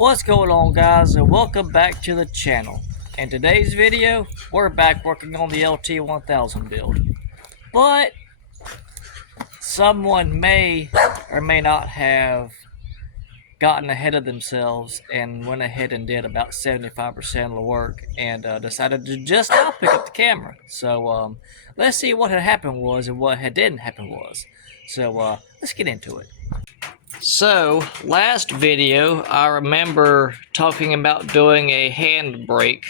What's going on, guys, and welcome back to the channel. In today's video, we're back working on the LT1000 build, but someone may or may not have gotten ahead of themselves and went ahead and did about 75% of the work and decided to just now pick up the camera. So let's see what had happened was and what didn't happen was. So let's get into it. So, last video, I remember talking about doing a handbrake,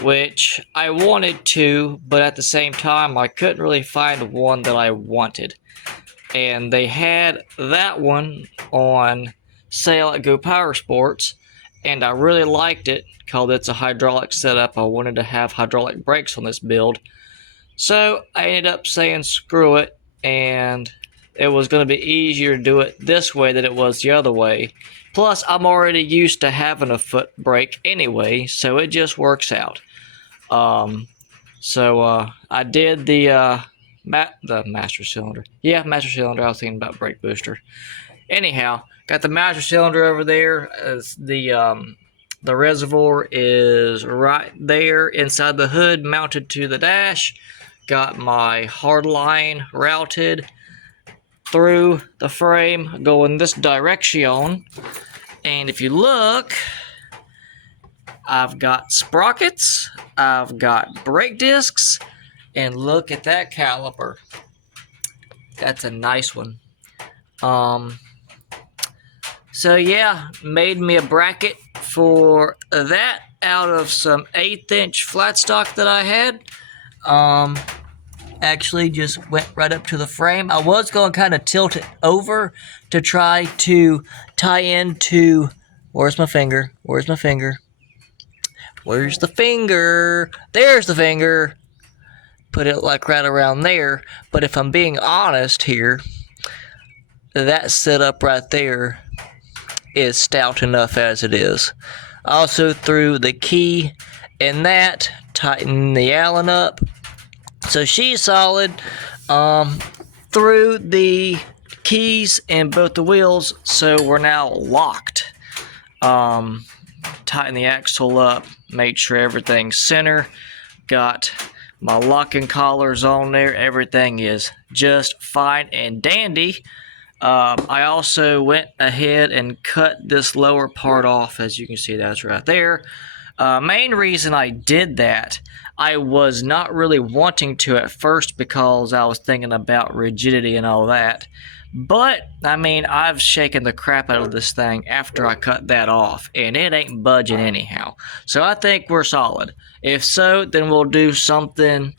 which I wanted to, but at the same time, I couldn't really find one that I wanted. And they had that one on sale at Go Power Sports, and I really liked it because it's a hydraulic setup. I wanted to have hydraulic brakes on this build. So, I ended up saying screw it, and it was going to be easier to do it this way than it was the other way. Plus, I'm already used to having a foot brake anyway, so it just works out. I did the master cylinder. Yeah, master cylinder. I was thinking about brake booster. Anyhow, got the master cylinder over there. As the reservoir is right there inside the hood, mounted to the dash. Got my hard line routed through the frame going this direction, and if you look, I've got sprockets, I've got brake discs, and look at that caliper. That's a nice one. So yeah, made me a bracket for that out of some 1/8" flat stock that I had. Actually just went right up to the frame. I was going to kind of tilt it over to try to tie into, where's my finger? Where's my finger? Where's the finger? There's the finger. Put it like right around there. But if I'm being honest here, that setup right there is stout enough as it is. Also threw the key in that, tighten the Allen up. So she's solid. Threw the keys in both the wheels, so we're now locked. Tighten the axle up, made sure everything's center. Got my locking collars on there. Everything is just fine and dandy. I also went ahead and cut this lower part off. As you can see, that's right there. Main reason I did that, I was not really wanting to at first because I was thinking about rigidity and all that. But, I mean, I've shaken the crap out of this thing after I cut that off, and it ain't budging anyhow. So I think we're solid. If so, then we'll do something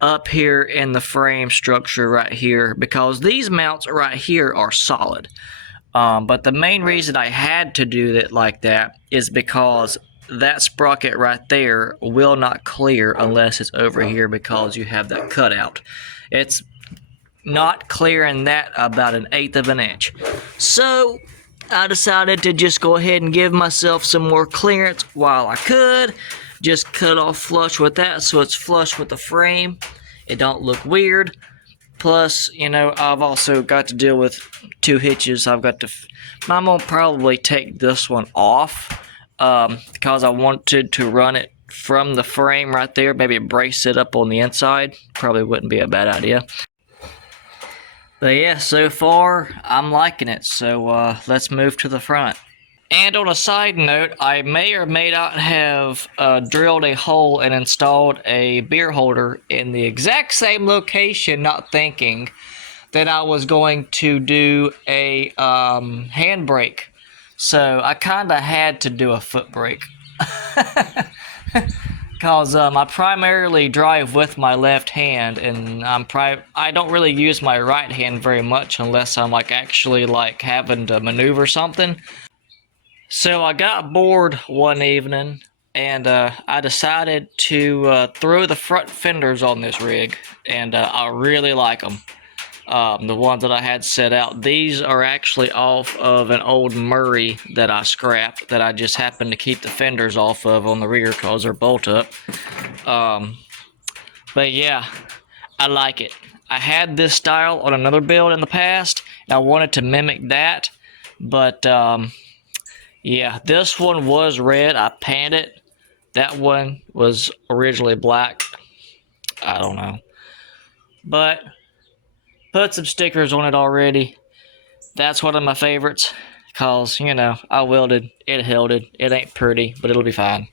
up here in the frame structure right here, because these mounts right here are solid. But the main reason I had to do it like that is because that sprocket right there will not clear unless it's over here because you have that cutout. It's not clearing that about 1/8 of an inch. So I decided to just go ahead and give myself some more clearance while I could. Just cut off flush with that so it's flush with the frame. It don't look weird. Plus, you know, I've also got to deal with 2 hitches. I'm going to probably take this one off. Because I wanted to run it from the frame right there, maybe brace it up on the inside. Probably wouldn't be a bad idea. But yeah, so far I'm liking it, so let's move to the front. And on a side note, I may or may not have drilled a hole and installed a beer holder in the exact same location, not thinking that I was going to do a handbrake. So I kind of had to do a foot brake because I primarily drive with my left hand, and I don't really use my right hand very much unless I'm actually having to maneuver something. So I got bored one evening, and I decided to throw the front fenders on this rig, and I really like them. The ones that I had set out, these are actually off of an old Murray that I scrapped, that I just happened to keep the fenders off of on the rear because they're bolt up. But yeah, I like it. I had this style on another build in the past, and I wanted to mimic that, but Yeah, this one was red. I panned it. That one was originally black. I don't know. But put some stickers on it already. That's one of my favorites. Because, you know, I welded. It held it. It ain't pretty, but it'll be fine.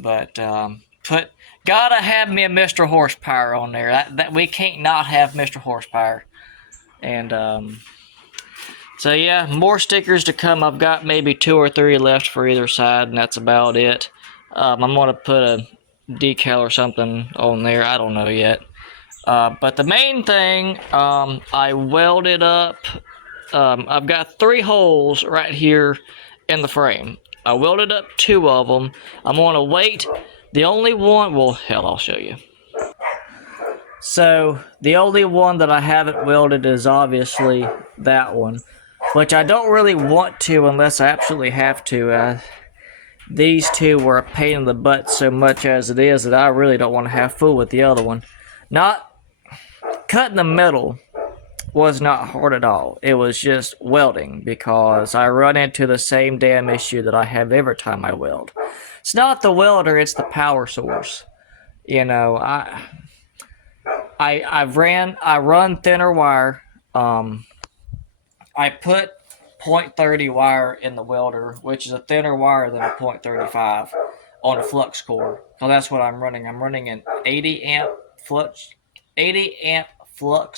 But, gotta have me a Mr. Horsepower on there. That we can't not have Mr. Horsepower. And, so yeah, more stickers to come. I've got maybe 2 or 3 left for either side, and that's about it. I'm gonna put a decal or something on there. I don't know yet. But the main thing, I welded up. I've got 3 holes right here in the frame. I welded up 2 of them. I'm gonna wait. The only one, well, hell, I'll show you. So the only one that I haven't welded is obviously that one, which I don't really want to unless I absolutely have to. These 2 were a pain in the butt so much as it is that I really don't want to have fool with the other one. Not cutting the metal was not hard at all. It was just welding, because I run into the same damn issue that I have every time I weld. It's not the welder, it's the power source. You know, I run thinner wire. I put .30 wire in the welder, which is a thinner wire than a .35 on a flux core. So that's what I'm running. I'm running an 80 amp flux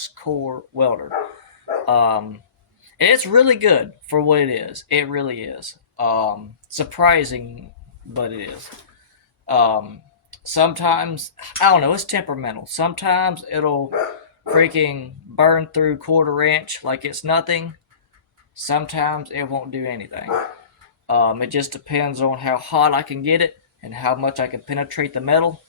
core welder. And it's really good for what it is. It really is. Surprising, but it is. Sometimes, I don't know, it's temperamental. Sometimes it'll freaking burn through 1/4 inch like it's nothing. Sometimes it won't do anything. It just depends on how hot I can get it and how much I can penetrate the metal.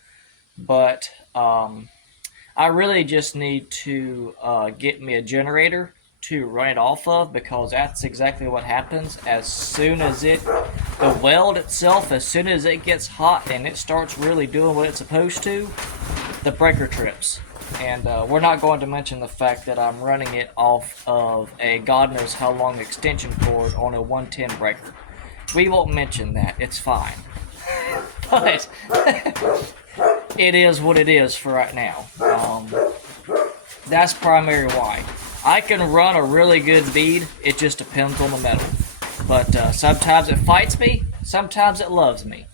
But I really just need to get me a generator to run it off of, because that's exactly what happens. As soon as the weld itself, as soon as it gets hot and it starts really doing what it's supposed to, the breaker trips. And we're not going to mention the fact that I'm running it off of a God knows how long extension cord on a 110 breaker. We won't mention that. It's fine. But it is what it is for right now. That's primary why. I can run a really good bead. It just depends on the metal. But sometimes it fights me. Sometimes it loves me.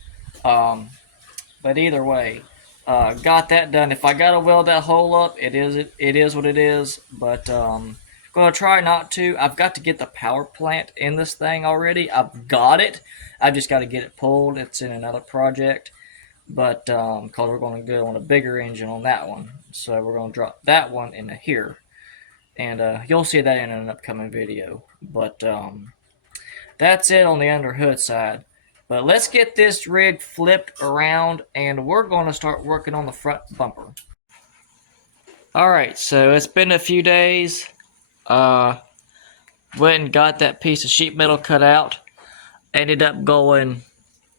But either way, got that done. If I gotta weld that hole up, it is what it is. But gonna try not to. I've got to get the power plant in this thing already. I've got it. I've just got to get it pulled. It's in another project. But because we're going to go on a bigger engine on that one, so we're going to drop that one into here, and you'll see that in an upcoming video. But that's it on the underhood side. But let's get this rig flipped around, and we're going to start working on the front bumper. Alright, so it's been a few days. Went and got that piece of sheet metal cut out. Ended up going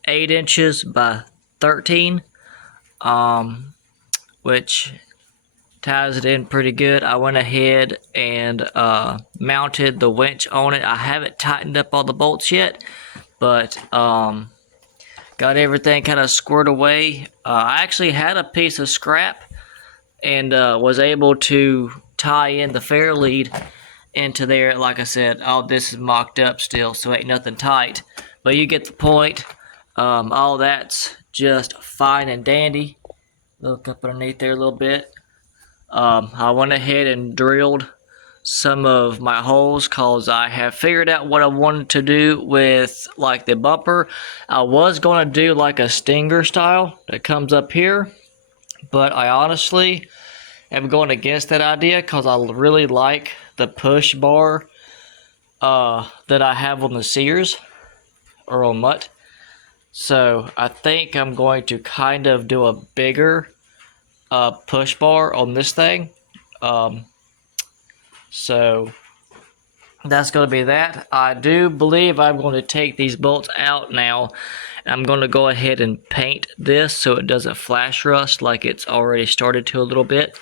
8 inches by 13, which ties it in pretty good. I went ahead and mounted the winch on it. I haven't tightened up all the bolts yet, but got everything kind of squared away. I actually had a piece of scrap and was able to tie in the fair lead into there. Like I said, all this is mocked up still, so ain't nothing tight, but you get the point. All that's just fine and dandy. Look up underneath there a little bit. I went ahead and drilled some of my holes because I have figured out what I wanted to do with like the bumper. I was going to do like a stinger style that comes up here, but I honestly am going against that idea because I really like the push bar that I have on the Sears or on Mutt. So I think I'm going to kind of do a bigger push bar on this thing. So that's going to be that. I do believe I'm going to take these bolts out now. I'm going to go ahead and paint this so it doesn't flash rust like it's already started to a little bit.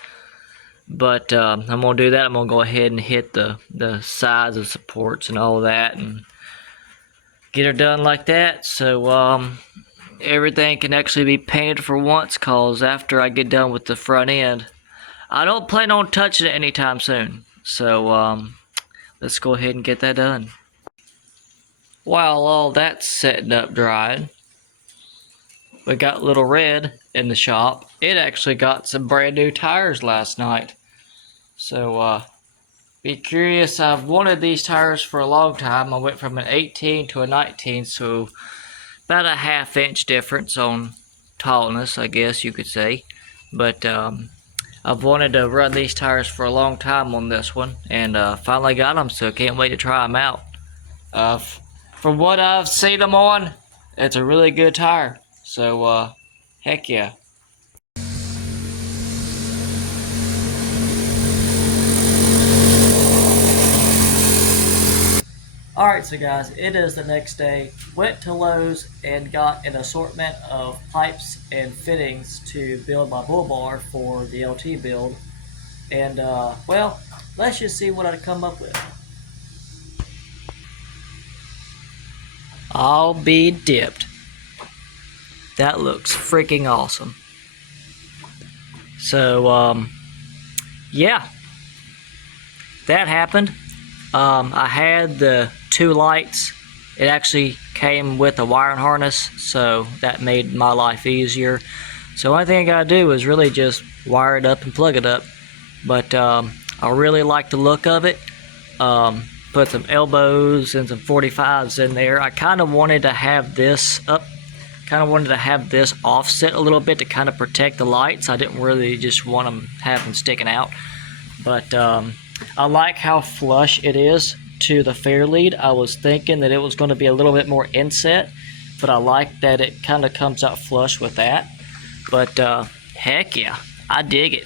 But I'm going to do that. I'm going to go ahead and hit the sides of supports and all that, and get her done like that, so everything can actually be painted for once, cause after I get done with the front end, I don't plan on touching it anytime soon. So let's go ahead and get that done. While all that's setting up drying, we got Little Red in the shop. It actually got some brand new tires last night. So be curious, I've wanted these tires for a long time. I went from an 18 to a 19, so about a ½ inch difference on tallness, I guess you could say. But I've wanted to run these tires for a long time on this one, and finally got them, so can't wait to try them out. From what I've seen them on, it's a really good tire. So heck yeah. Alright, so guys, it is the next day. Went to Lowe's and got an assortment of pipes and fittings to build my bull bar for the LT build. And, well, let's just see what I come up with. I'll be dipped. That looks freaking awesome. So, yeah. That happened. I had the 2 lights. It actually came with a wiring harness, so that made my life easier. So the only thing I gotta do is really just wire it up and plug it up. But I really like the look of it. Put some elbows and some 45s in there. I kind of wanted to have this up, kind of wanted to have this offset a little bit to kind of protect the lights. I didn't really just want them having sticking out. But I like how flush it is to the fair lead. I was thinking that it was going to be a little bit more inset, but I like that it kind of comes out flush with that. But heck yeah, I dig it.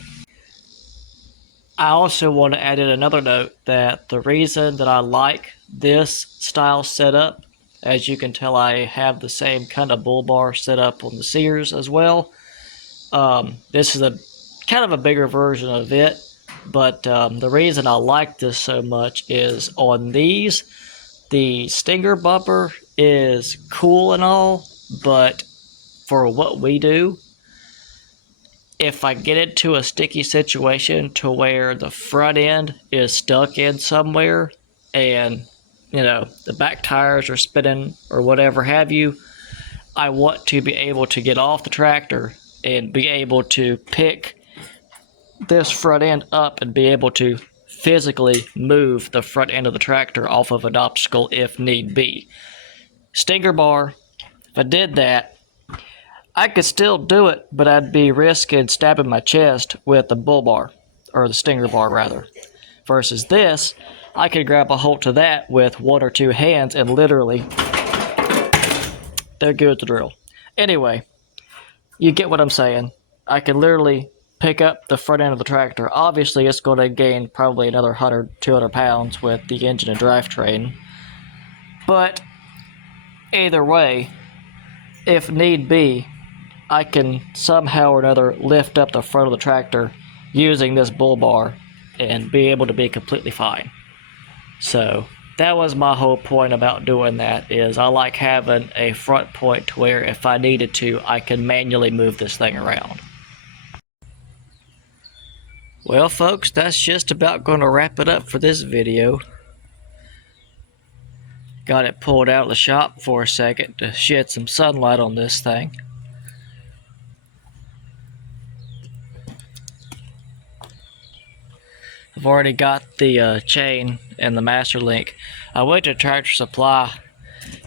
I also want to add in another note that the reason that I like this style setup, as you can tell, I have the same kind of bull bar set up on the Sears as well. This is a kind of a bigger version of it. But the reason I like this so much is on these, the Stinger bumper is cool and all, but for what we do, if I get into a sticky situation to where the front end is stuck in somewhere and, you know, the back tires are spinning or whatever have you, I want to be able to get off the tractor and be able to pick this front end up and be able to physically move the front end of the tractor off of an obstacle if need be. Stinger bar, if I did that, I could still do it, but I'd be risking stabbing my chest with the bull bar, or the Stinger bar rather. Versus this, I could grab a hold to that with 1 or 2 hands and literally, there goes the drill. Anyway, you get what I'm saying. I could literally pick up the front end of the tractor. Obviously, it's going to gain probably another 100, 200 pounds with the engine and drivetrain. But either way, if need be, I can somehow or another lift up the front of the tractor using this bull bar and be able to be completely fine. So that was my whole point about doing that, is I like having a front point to where if I needed to, I can manually move this thing around. Well folks, that's just about going to wrap it up for this video. Got it pulled out of the shop for a second to shed some sunlight on this thing. I've already got the chain and the master link. I went to Tractor Supply.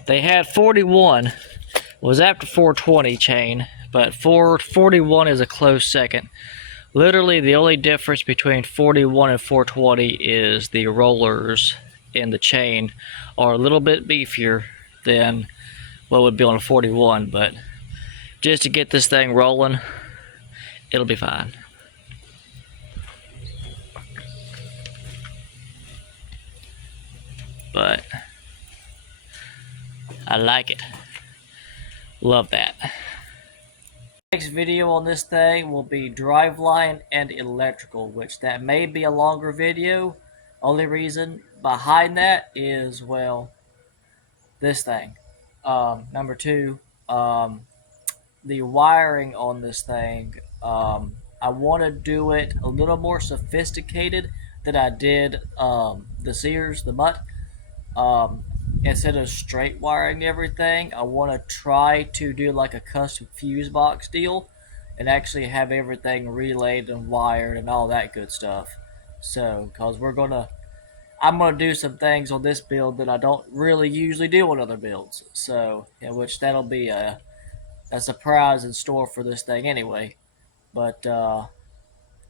They had 41, was after 420 chain, but 441 is a close second. Literally the only difference between 41 and 420 is the rollers in the chain are a little bit beefier than what would be on a 41, but just to get this thing rolling, it'll be fine. But I like it. Love that. Next video on this thing will be driveline and electrical, which that may be a longer video. Only reason behind that is, well, this thing. Number two, the wiring on this thing. I want to do it a little more sophisticated than I did the Sears, the Mutt. Um, Instead of straight wiring everything, I want to try to do like a custom fuse box deal and actually have everything relayed and wired and all that good stuff. So, because I'm gonna do some things on this build that I don't really usually do on other builds. So, in which that'll be a surprise in store for this thing anyway. But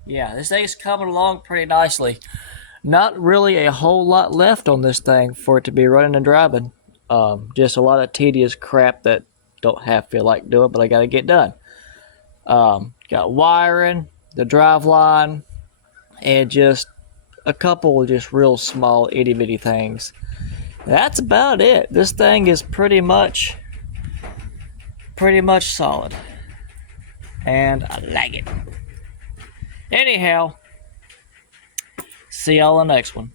yeah, this thing's coming along pretty nicely. Not really a whole lot left on this thing for it to be running and driving. Just a lot of tedious crap that don't half feel like doing, but I gotta get done. Got wiring, the drive line, and just a couple of just real small itty bitty things. That's about it. This thing is pretty much solid, and I like it. Anyhow, see y'all in the next one.